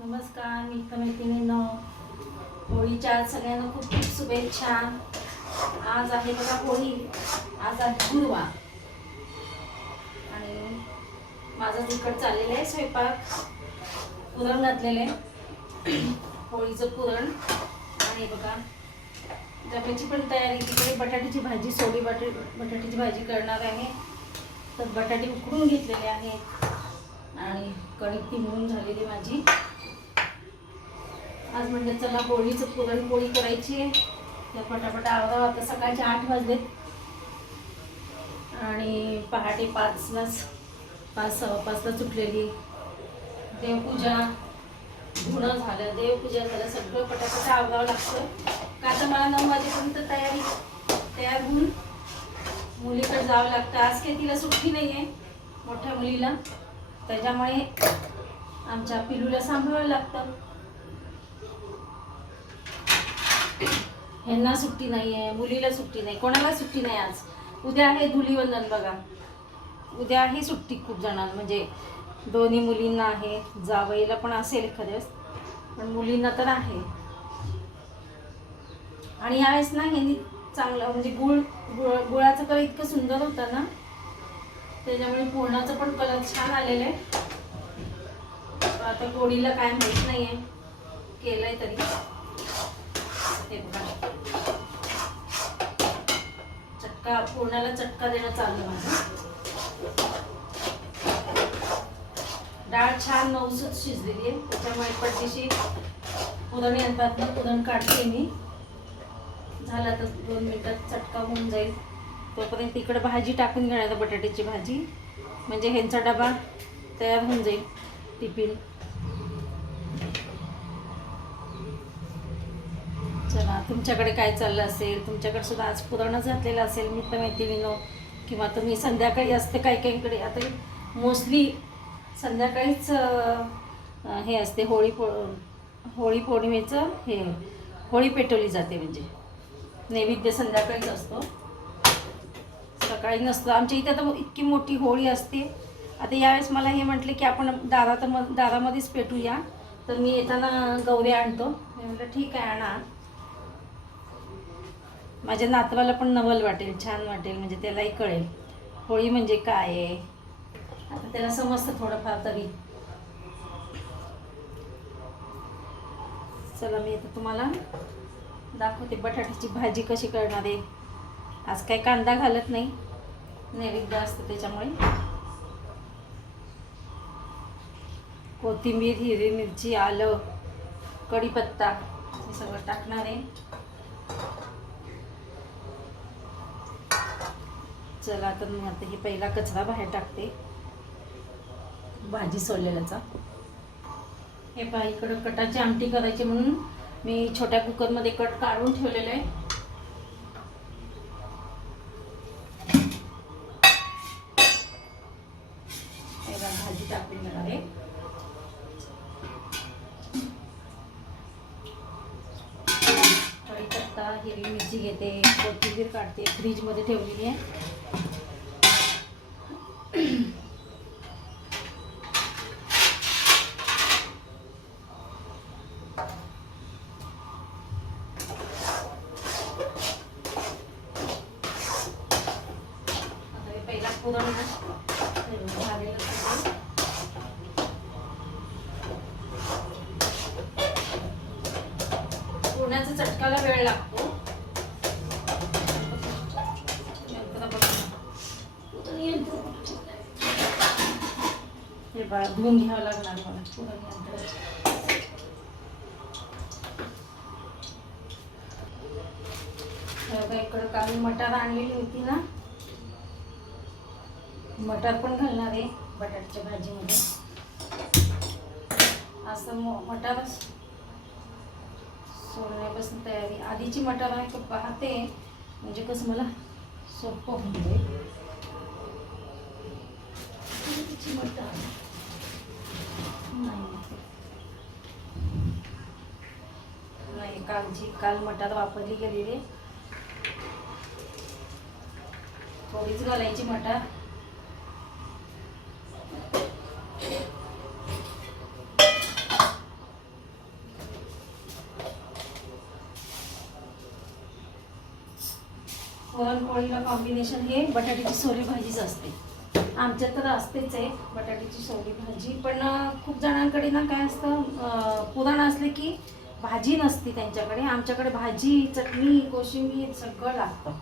नमस्कार मी मैत्रिणींनो होळीच्या आज सगळ्यांना खूप खूप शुभेच्छा. आज आहे बघा होळी. आज आहे गुरुवार. आणि माझं तिकड चाललेलं आहे स्वयंपाक पुरण घातलेलं आहे. होळीचं पुरण. आणि बघा डब्याची पण तयारी. तिकडे बटाट्याची भाजी सोडी बटा बटाट्याची भाजी करणार आहे. तर बटाटे उकडून घेतलेले आहेत. आणि कणिक ती झालेली माझी. आज म्हणजे चला होळीचं पुरणपोळी करायची आहे. तर पटापटा आवरावं. आता सकाळचे आठ वाजलेत. आणि पहाटे पाचलाच पाच सव्वा पाचला सुटलेली देवपूजा धुणं झालं. देवपूजा झालं. सगळं पटापटा आवरावं लागतं. का तर मला नऊ वाजेपर्यंत तयारी तयार होऊन मुलीकडे जावं लागतं. आज काही तिला सुट्टी नाही आहे मोठ्या मुलीला. त्याच्यामुळे आमच्या पिलूला सांभाळावं लागतं. ह्यांना सुट्टी नाही आहे मुलीला सुट्टी नाही कोणाला सुट्टी नाही आज? उद्या आहे धुलीवंदन बघा. उद्या आहे सुट्टी खूप जणांना म्हणजे दोन्ही मुलींना आहे जावईला पण असेल एखाद्यास पण मुलींना तर आहे. आणि यावेळेस ना ह्यांनी चांगलं म्हणजे गुळ गुळ गुळाचा कलर इतकं सुंदर होता ना त्याच्यामुळे पूर्णाचं पण कलर छान आलेलं आहे. आता गोडीला काय माहीत नाही आहे केलंय तरी. हे बघा चटका पूर्णाला चटका देणं चाललं माझं डाळ छान नवसत शिजलेली आहे. त्याच्यामुळे पट्टीशी पुरण यंत्रातनं पुरण काढते मी. झाला तर दोन मिनटात चटका होऊन जाईल. तोपर्यंत इकडं भाजी टाकून घेणार बटाट्याची भाजी. म्हणजे ह्यांचा डबा तयार होऊन जाईल टिफिन चला तुमच्याकडे काय चाललं असेल? तुमच्याकडे सुद्धा आज पुरणच घातलेलं असेल मित्र मैत्रिणीनो किंवा तुम्ही संध्याकाळी असते काही काहीकडे आता मोस्टली संध्याकाळीच हे असते होळी पो होळी पौर्णिमेचं हे होळी पेटवली जाते म्हणजे. नैवेद्य संध्याकाळीच असतो. सकाळी नसतो. आमच्या इथे तर इतकी मोठी होळी असते. आता यावेळेस मला हे म्हटले की आपण दारात म दारामध्येच पेटूया. तर मी येताना गौरी आणतो. मी म्हटलं ठीक आहे आणा. माझ्या नातवाला पण नवल वाटेल छान वाटेल म्हणजे त्यालाही कळेल. होळी म्हणजे काय आहे? आता त्याला समजतं थोडंफार तरी. चला मी आता तुम्हाला दाखवते बटाट्याची भाजी कशी करणार आहे. आज काही कांदा घालत नाही. नैवेद्य असतं त्याच्यामुळे. कोथिंबीर हिरवी मिरची आलं कढीपत्ता हे सगळं टाकणार आहे. चला तर मी आता हे पहिला कचरा बाहेर टाकते. भाजी सोललेल्याचा हे पहा इकडं कटाची आमटी करायची म्हणून मी छोट्या कुकरमध्ये कट काढून ठेवलेलं आहे. भाजी टाकून घेणार आहे. कढीपत्ता हिरवी मिरची घेते कोथिंबीर काढते फ्रीजमध्ये ठेवलेली आहे. पुण्याचा चटकाला वेळ लागतो. हे बघा धुवून घ्यावं लागणार मला. पुरण इकडं काही मटार आणलेली होती ना. मटार पण घालणार आहे बटाट्याच्या भाजीमध्ये. असं मटार सोडण्यापासून तयारी. आधीची मटार आहे तो पाहते. म्हणजे कसं मला सोपं होऊन जाईल. मटार नाही. नाही कालची काल मटार वापरली गेलेली. थोडीच घालायची मटार. पुरणपोळीला कॉम्बिनेशन हे बटाट्याची सोली भाजीच असते. आमच्यात तर असतेच आहे बटाट्याची सोली भाजी. पण खूप जणांकडे ना काय असतं पुराण पुरण असले की भाजी नसती त्यांच्याकडे. आमच्याकडे भाजी चटणी कोशिंबीर सगळं लागतं.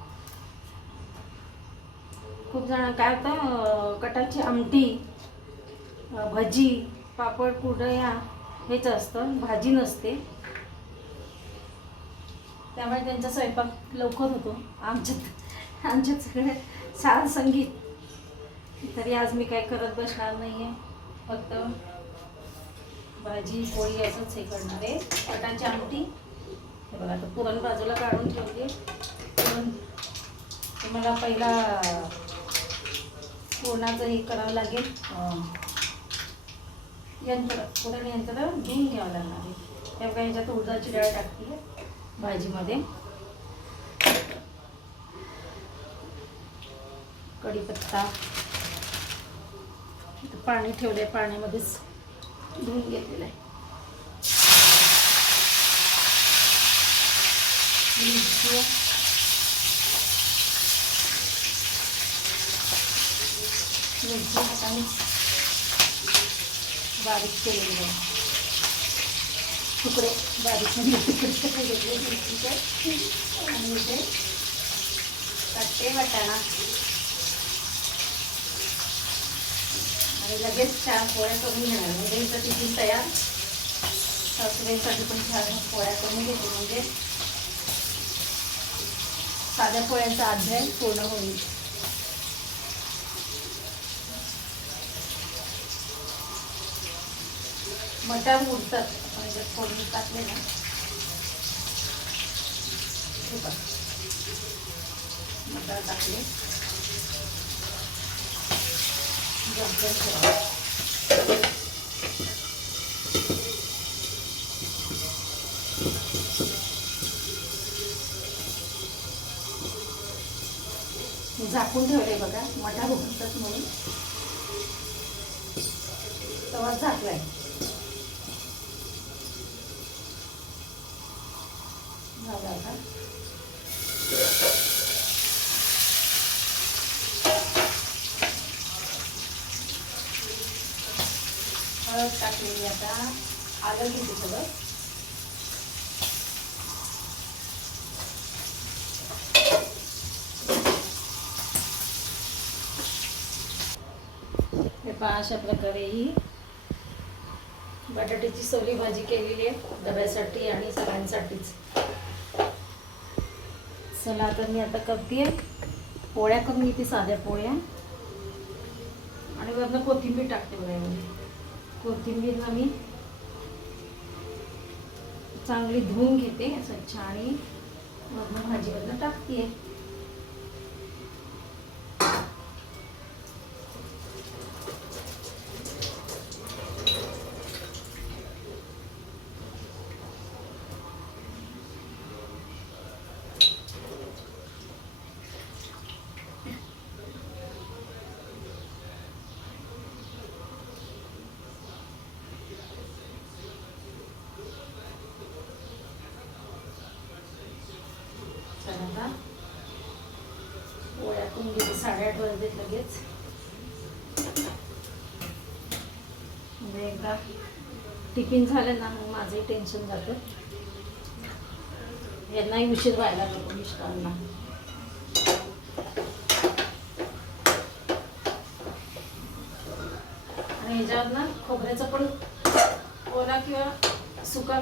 खूप जण काय होतं कटाची आमटी भजी पापड कुडया हेच असतं. भाजी नसते. त्यामुळे त्यांचा स्वयंपाक लवकर होतो. आमच्यात आमच्यात सगळे सार संगीत. तरी आज मी काय करत बसणार नाही आहे फक्त भाजी पोळी असंच हे करणार आहे. पटांची आमटी. हे बघा आता पुरण बाजूला काढून ठेवली पुरण. मला पहिला पुरणाचं हे करावं लागेल. यंत्र पुरण यंत्र धुवून घ्यावं लागणार आहे. त्या बघा ह्याच्यात उडदाची डाळ टाकली आहे भाजीमध्ये. कढीपत्ता. पाणी ठेवले पाण्यामध्येच धुवून घेतलेलं आहे. मिरची मिरची हाताने बारीक केलेली आहे. तुकडे बारीक घेतले मिरचीचे. आणि इथे टाकते वाटाणा. आणि लगेच चार पोळ्या करून घेणार. म्हणजे इथं टिफिन तयार. सासरेसाठी पण छान पोळ्या करून घेते. म्हणजे साध्या पोळ्यांचा अध्याय पूर्ण होईल. मटार उडतात. म्हणजे फोडणी टाकले ना हे मटार टाकले. ठेवा. झाकून ठेवले बघा मटार उघडतात म्हणून. तवा झाकलाय. झाला आता हळद टाकलेली आता आलं घेते सगळं हे पहा अशा प्रकारे ही बटाट्याची सोली भाजी केलेली आहे डब्यासाठी आणि सगळ्यांसाठीच. चला आता मी आता करते. पोळ्या करून घेते साध्या पोळ्या. आणि वरनं कोथिंबीर टाकते बघा यामध्ये कोथिंबीरला मी चांगली धुवून घेते स्वच्छ. आणि वरनं भाजीवरनं टाकते चला आता पोळ्या करून घेते साडेआठ वाजलेत लगेच. म्हणजे एकदा टिफिन झालं ना मग माझंही टेन्शन जातं. यांनाही उशीर व्हायला नको मिस्टरांना. आणि ह्याच्यावर ना खोबऱ्याचा पण ओला किंवा सुका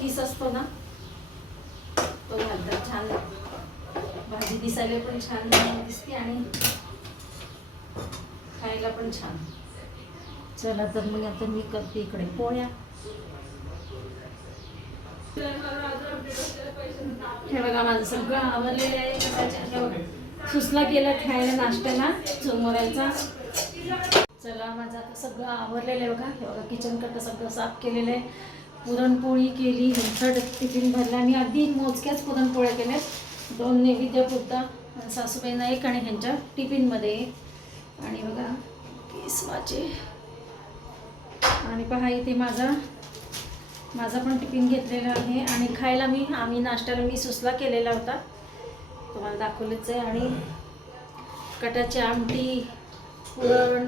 किस असतो ना तो घालतात छान लागतो. भाजी दिसायला पण छान दिसते आणि खायला पण छान. चला तर मग आता मी करते इकडे पोळ्या. हे बघा माझं सगळं आवरलेलं आहे. सुसला केला खायला नाश्त्याला चुरमुऱ्याचा चला माझं आता सगळं आवरलेलं आहे बघा. हे बघा किचन कट्टा सगळं साफ केलेलं आहे. पुरणपोळी केली ह्यांचा टिफिन भरला. आणि अगदी मोजक्याच पुरणपोळ्या केल्यात. दोन नैवेद्य पुरता आणि सासूबाईंना एक आणि ह्यांच्या टिफिनमध्ये एक. आणि बघा केस माझे आणि पहा इथे माझा माझा पण टिफिन घेतलेला आहे. आणि खायला मी आम्ही नाश्त्याला मी सुसला केलेला होता. तुम्हाला दाखवलेच आहे. आणि कटाची आमटी पुरण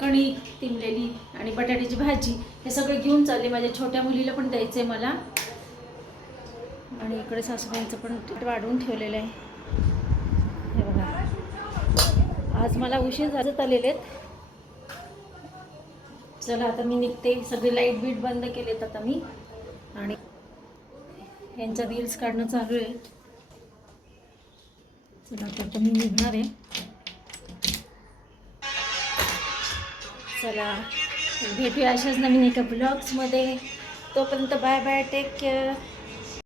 कणी कणिक तिमलेली आणि बटाट्याची भाजी हे सगळं घेऊन चालले. माझ्या छोट्या मुलीला पण द्यायचं आहे मला. आणि इकडे सासूबाईंचं पण पीठ वाढवून ठेवलेलं आहे. हे बघा. आज मला उशीर जाजत आलेले आहेत. चला आता मी निघते. सगळी लाइट बीट बंद केलेत आता मी. आणि यांचं रील्स काढणं चालू आहे. चला तर आता मी निघणार आहे. चला भेटूया अशाच नवीन एका ब्लॉग्समध्ये तोपर्यंत बाय बाय टेक केअर